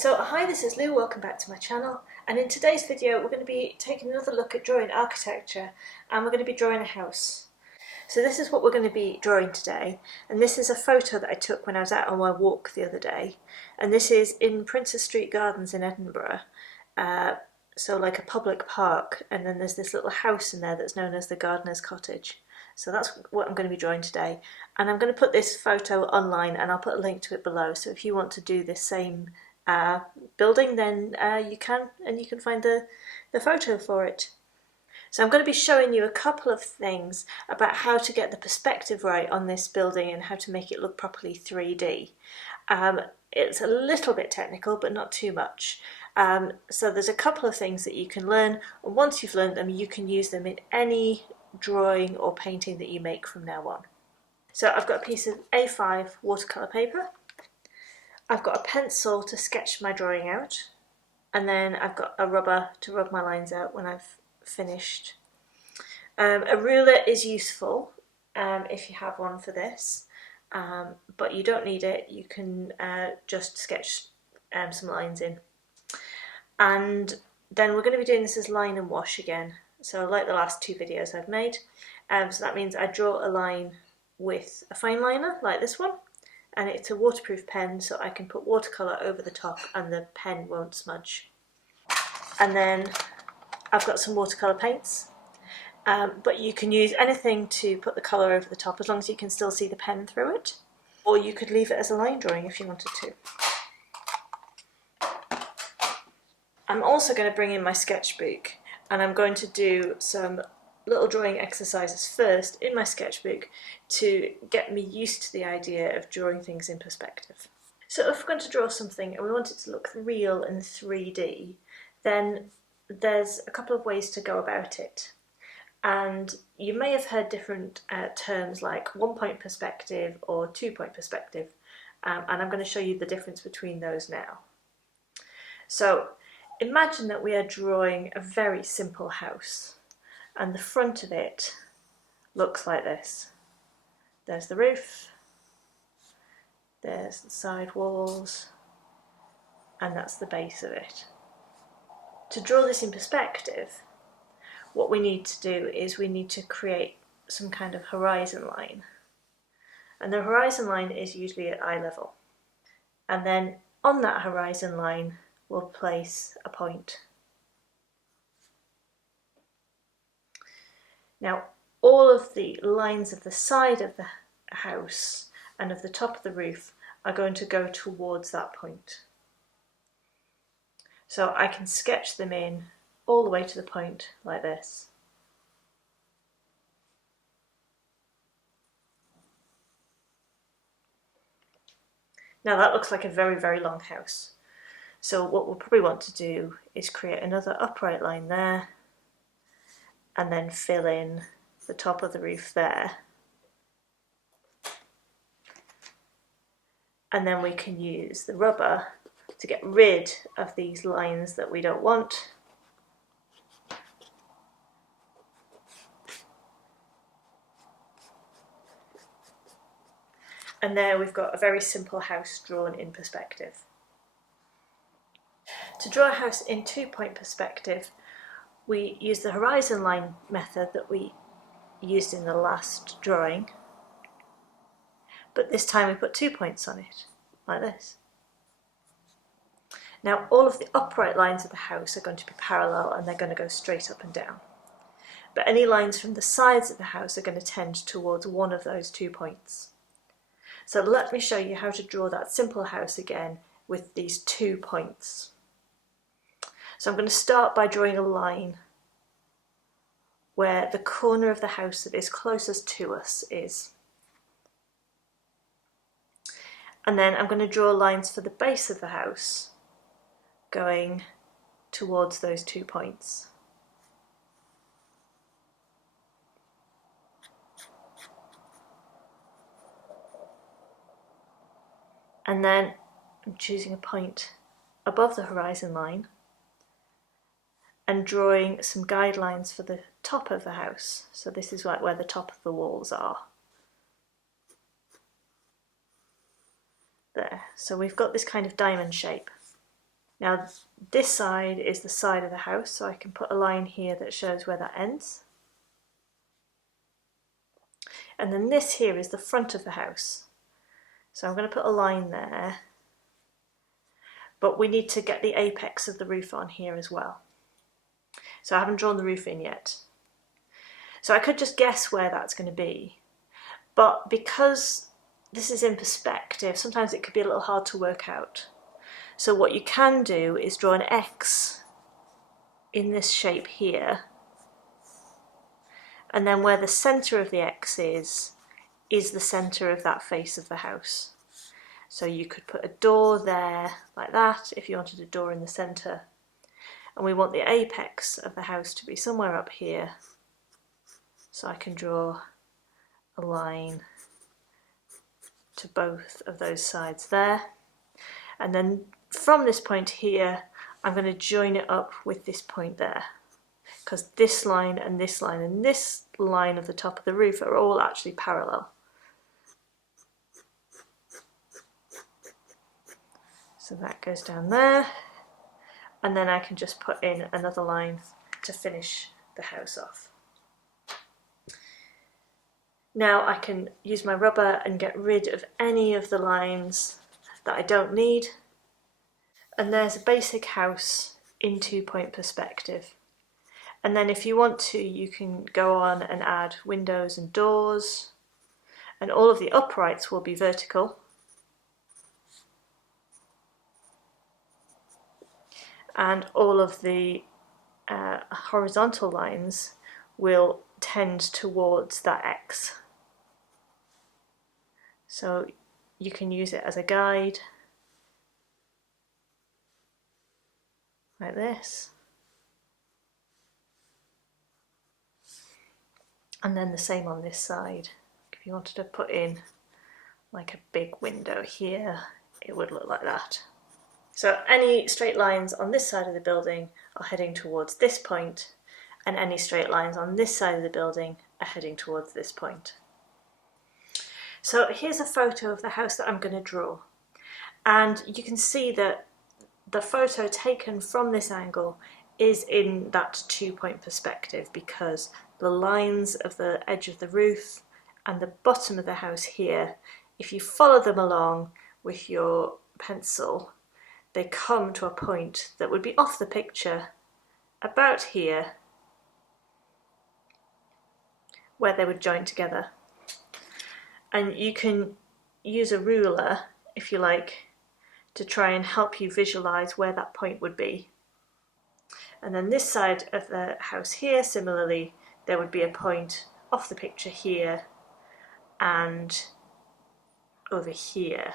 So hi, this is Lou, welcome back to my channel, and in today's video we're going to be taking another look at drawing architecture, and we're going to be drawing a house. So this is what we're going to be drawing today, and this is a photo that I took when I was out on my walk the other day, and this is in Princess Street Gardens in Edinburgh, so like a public park, and then there's this little house in there that's known as the gardener's cottage. So that's what I'm going to be drawing today, and I'm going to put this photo online and I'll put a link to it below, so if you want to do this same building, then you can, and you can find the photo for it. So I'm going to be showing you a couple of things about how to get the perspective right on this building and how to make it look properly 3D. It's a little bit technical, but not too much. So there's a couple of things that you can learn, and once you've learned them, you can use them in any drawing or painting that you make from now on. So I've got a piece of A5 watercolour paper. I've got a pencil to sketch my drawing out, and then I've got a rubber to rub my lines out when I've finished. A ruler is useful if you have one for this, but you don't need it. You can just sketch some lines in. And then we're going to be doing this as line and wash again, so like the last two videos I've made. So that means I draw a line with a fineliner like this one, and it's a waterproof pen, so I can put watercolour over the top and the pen won't smudge. And then I've got some watercolour paints, but you can use anything to put the colour over the top as long as you can still see the pen through it, or you could leave it as a line drawing if you wanted to. I'm also going to bring in my sketchbook, and I'm going to do some little drawing exercises first in my sketchbook to get me used to the idea of drawing things in perspective. So if we're going to draw something and we want it to look real and 3D, then there's a couple of ways to go about it. And you may have heard different terms like 1-point perspective or 2-point perspective, and I'm going to show you the difference between those now. So imagine that we are drawing a very simple house, and the front of it looks like this. There's the roof, there's the side walls, and that's the base of it. To draw this in perspective, what we need to do is we need to create some kind of horizon line. And the horizon line is usually at eye level. And then on that horizon line, we'll place a point. Now, all of the lines of the side of the house and of the top of the roof are going to go towards that point. So I can sketch them in all the way to the point like this. Now that looks like a very, very long house. So what we'll probably want to do is create another upright line there, and then fill in the top of the roof there. And then we can use the rubber to get rid of these lines that we don't want. And there we've got a very simple house drawn in perspective. To draw a house in 2-point perspective, we use the horizon line method that we used in the last drawing, but this time we put 2 points on it, like this. Now all of the upright lines of the house are going to be parallel and they're going to go straight up and down. But any lines from the sides of the house are going to tend towards one of those 2 points. So let me show you how to draw that simple house again with these 2 points. So I'm going to start by drawing a line where the corner of the house that is closest to us is. And then I'm going to draw lines for the base of the house going towards those 2 points. And then I'm choosing a point above the horizon line and drawing some guidelines for the top of the house. So this is like where the top of the walls are. There. So we've got this kind of diamond shape. Now this side is the side of the house, so I can put a line here that shows where that ends. And then this here is the front of the house. So I'm going to put a line there, but we need to get the apex of the roof on here as well. So I haven't drawn the roof in yet. So I could just guess where that's going to be, but because this is in perspective, sometimes it could be a little hard to work out. So what you can do is draw an X in this shape here, and then where the centre of the X is the centre of that face of the house. So you could put a door there like that if you wanted a door in the centre, and we want the apex of the house to be somewhere up here, so I can draw a line to both of those sides there, and then from this point here I'm going to join it up with this point there, because this line and this line and this line of the top of the roof are all actually parallel. So that goes down there, and then I can just put in another line to finish the house off. Now I can use my rubber and get rid of any of the lines that I don't need. And there's a basic house in 2-point perspective. And then if you want to, you can go on and add windows and doors, and all of the uprights will be vertical. And all of the horizontal lines will tend towards that X. So you can use it as a guide, like this. And then the same on this side. If you wanted to put in like a big window here, it would look like that. So any straight lines on this side of the building are heading towards this point, and any straight lines on this side of the building are heading towards this point. So here's a photo of the house that I'm going to draw, and you can see that the photo taken from this angle is in that 2-point perspective, because the lines of the edge of the roof and the bottom of the house here, if you follow them along with your pencil, they come to a point that would be off the picture about here, where they would join together. And you can use a ruler, if you like, to try and help you visualize where that point would be. And then this side of the house here, similarly, there would be a point off the picture here and over here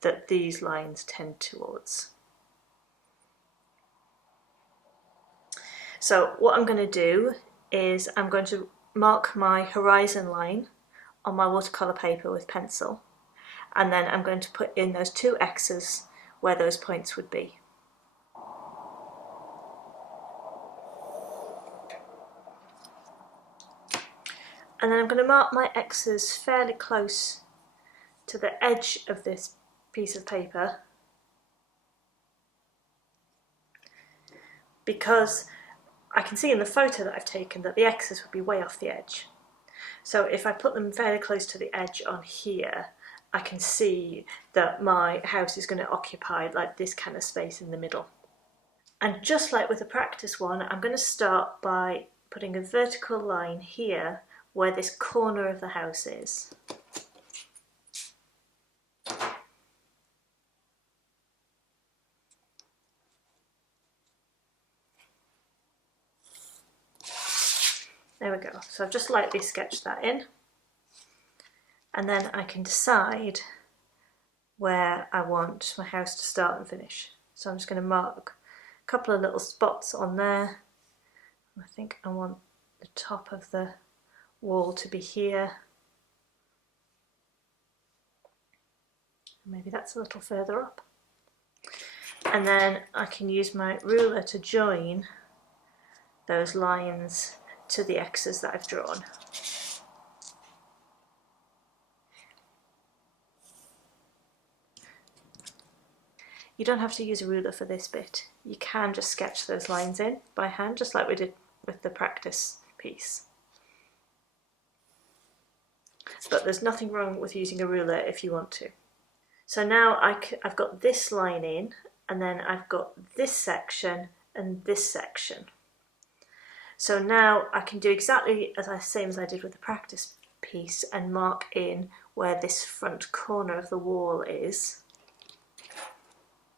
that these lines tend towards. So what I'm going to do is I'm going to mark my horizon line on my watercolour paper with pencil, and then I'm going to put in those 2 X's where those points would be. And then I'm going to mark my X's fairly close to the edge of this piece of paper, because I can see in the photo that I've taken that the X's would be way off the edge. So if I put them fairly close to the edge on here, I can see that my house is going to occupy like this kind of space in the middle. And just like with the practice one, I'm going to start by putting a vertical line here where this corner of the house is. There we go. So I've just lightly sketched that in, and then I can decide where I want my house to start and finish. So I'm just going to mark a couple of little spots on there. I think I want the top of the wall to be here. Maybe that's a little further up. And then I can use my ruler to join those lines to the X's that I've drawn. You don't have to use a ruler for this bit. You can just sketch those lines in by hand, just like we did with the practice piece. But there's nothing wrong with using a ruler if you want to. So now I've got this line in, and then I've got this section and this section. So now I can do exactly the same as I did with the practice piece and mark in where this front corner of the wall is.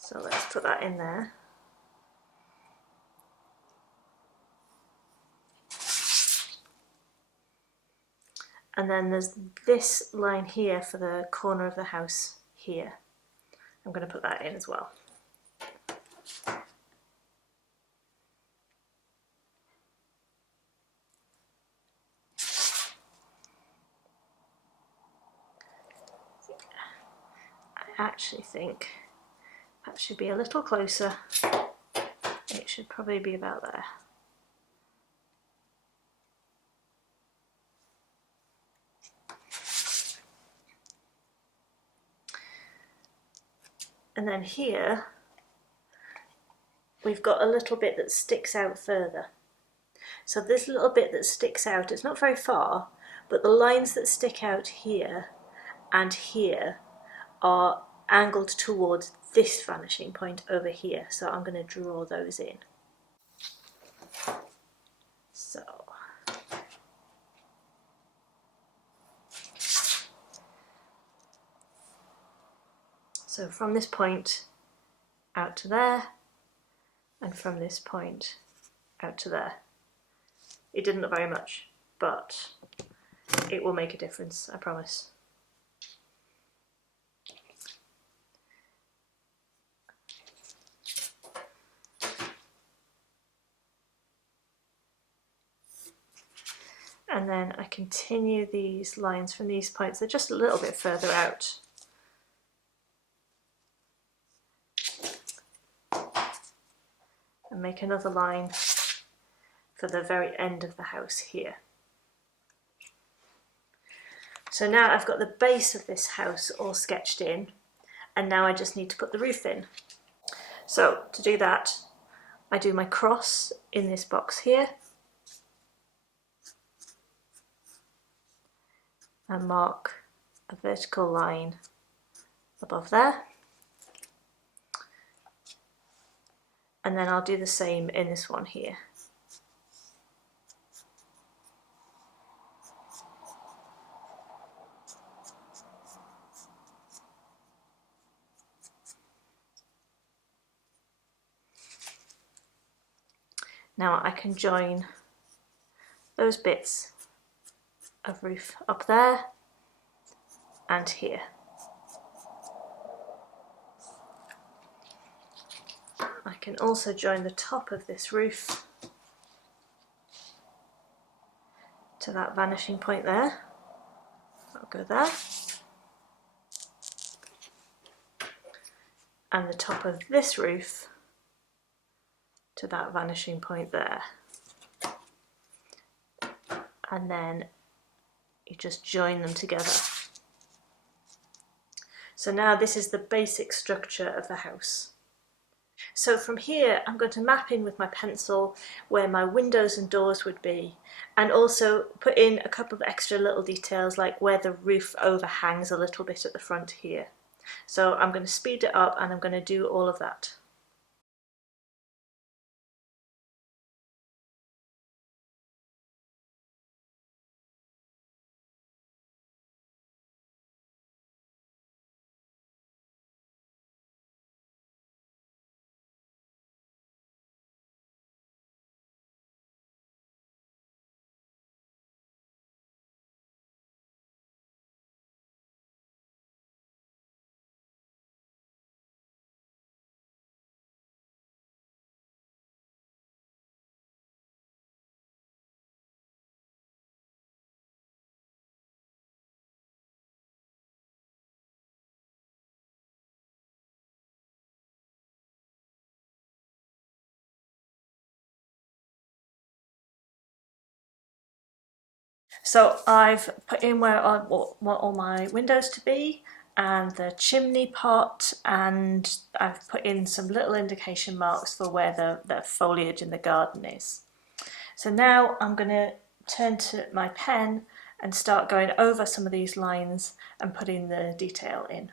So let's put that in there. And then there's this line here for the corner of the house here. I'm going to put that in as well. I actually think that should be a little closer. It should probably be about there. And then here, we've got a little bit that sticks out further. So this little bit that sticks out, it's not very far, but the lines that stick out here and here are angled towards this vanishing point over here. So I'm going to draw those in. So from this point out to there, and from this point out to there. It didn't look very much, but it will make a difference, I promise. And then I continue these lines from these points, they're just a little bit further out. And make another line for the very end of the house here. So now I've got the base of this house all sketched in, and now I just need to put the roof in. So to do that, I do my cross in this box here, and mark a vertical line above there. And then I'll do the same in this one here. Now I can join those bits of roof up there and here. I can also join the top of this roof to that vanishing point there. I'll go there. And the top of this roof to that vanishing point there. And then you just join them together. So now this is the basic structure of the house. So from here I'm going to map in with my pencil where my windows and doors would be, and also put in a couple of extra little details like where the roof overhangs a little bit at the front here. So I'm going to speed it up and I'm going to do all of that. So I've put in where I want all my windows to be, and the chimney pot, and I've put in some little indication marks for where the foliage in the garden is. So now I'm going to turn to my pen and start going over some of these lines and putting the detail in.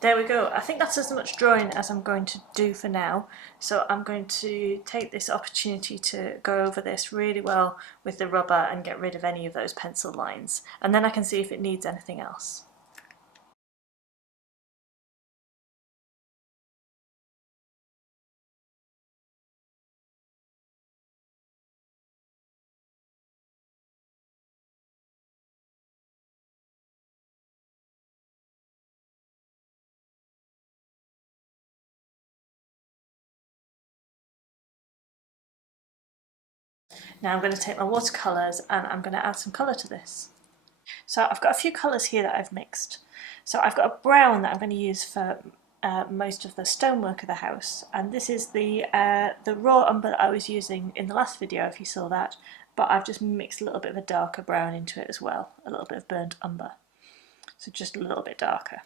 There we go. I think that's as much drawing as I'm going to do for now. So I'm going to take this opportunity to go over this really well with the rubber and get rid of any of those pencil lines. And then I can see if it needs anything else. Now I'm going to take my watercolours and I'm going to add some colour to this. So I've got a few colours here that I've mixed. So I've got a brown that I'm going to use for most of the stonework of the house, and this is the raw umber that I was using in the last video, if you saw that, but I've just mixed a little bit of a darker brown into it as well, a little bit of burnt umber, so just a little bit darker.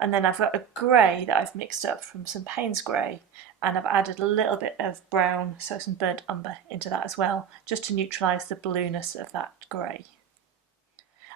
And then I've got a grey that I've mixed up from some Payne's grey, and I've added a little bit of brown, so some burnt umber into that as well, just to neutralise the blueness of that grey.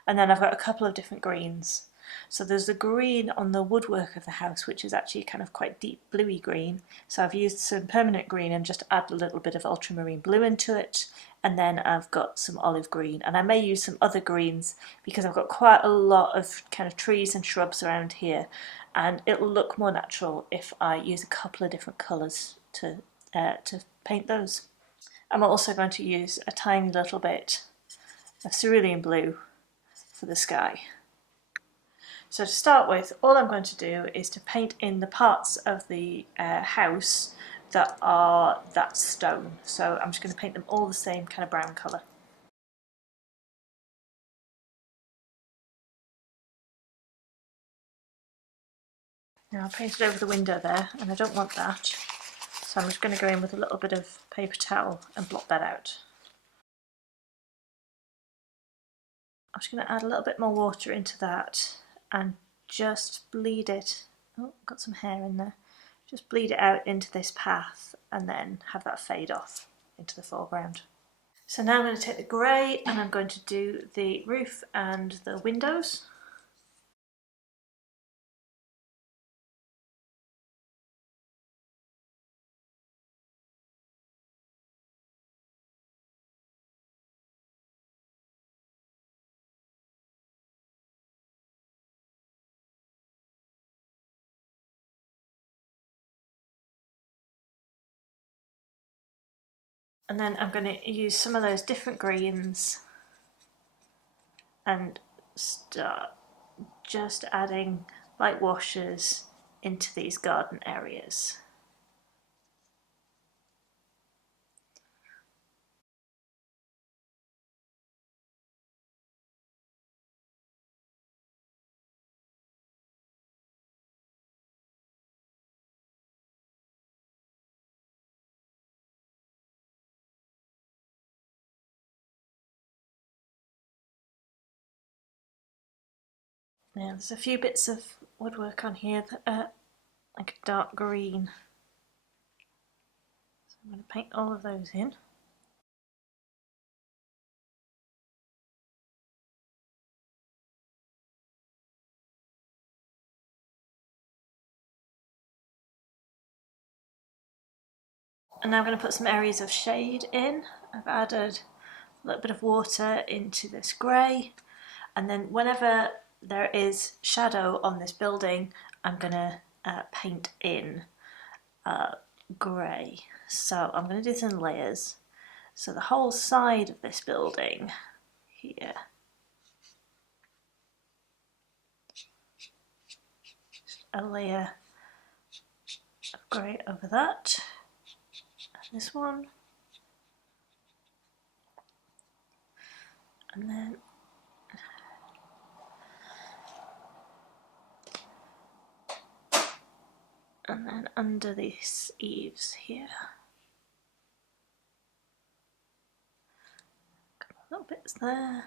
And then I've got a couple of different greens. So there's the green on the woodwork of the house, which is actually kind of quite deep bluey green. So I've used some permanent green and just add a little bit of ultramarine blue into it. And then I've got some olive green, and I may use some other greens because I've got quite a lot of kind of trees and shrubs around here, and it'll look more natural if I use a couple of different colours to paint those. I'm also going to use a tiny little bit of cerulean blue for the sky. So to start with, all I'm going to do is to paint in the parts of the house that are that stone. So I'm just going to paint them all the same kind of brown colour. Now I've painted over the window there, and I don't want that. So I'm just going to go in with a little bit of paper towel and blot that out. I'm just going to add a little bit more water into that and just bleed it. Oh, got some hair in there. Just bleed it out into this path and then have that fade off into the foreground. So now I'm going to take the grey and I'm going to do the roof and the windows. And then I'm going to use some of those different greens and start just adding light washes into these garden areas. Now there's a few bits of woodwork on here that are like a dark green, so I'm going to paint all of those in. And now I'm going to put some areas of shade in. I've added a little bit of water into this grey, and then whenever there is shadow on this building, I'm going to paint in grey. So I'm going to do this in layers. So the whole side of this building here, just a layer of grey over that, and this one, and then under these eaves here, little bits there,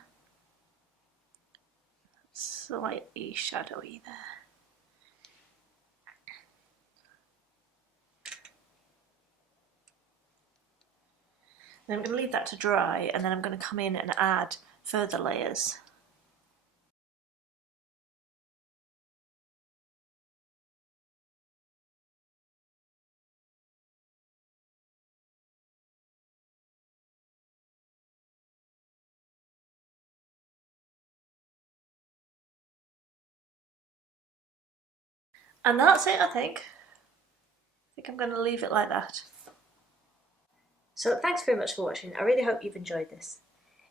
slightly shadowy there. Then I'm going to leave that to dry, and then I'm going to come in and add further layers. And that's it, I think. I'm going to leave it like that. So thanks very much for watching. I really hope you've enjoyed this.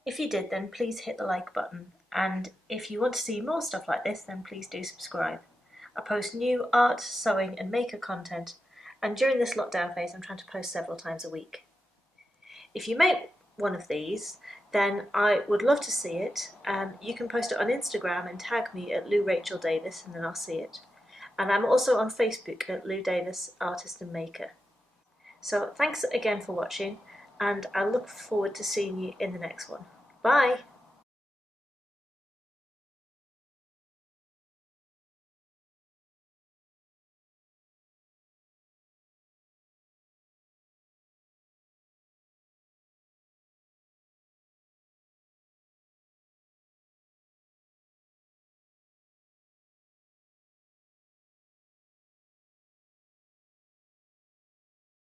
If you did, then please hit the like button, and if you want to see more stuff like this, then please do subscribe. I post new art, sewing and maker content, and during this lockdown phase I'm trying to post several times a week. If you make one of these, then I would love to see it. You can post it on Instagram and tag me at Lou Rachel Davis, and then I'll see it. And I'm also on Facebook at Lou Davis Artist and Maker. So thanks again for watching, and I look forward to seeing you in the next one. Bye!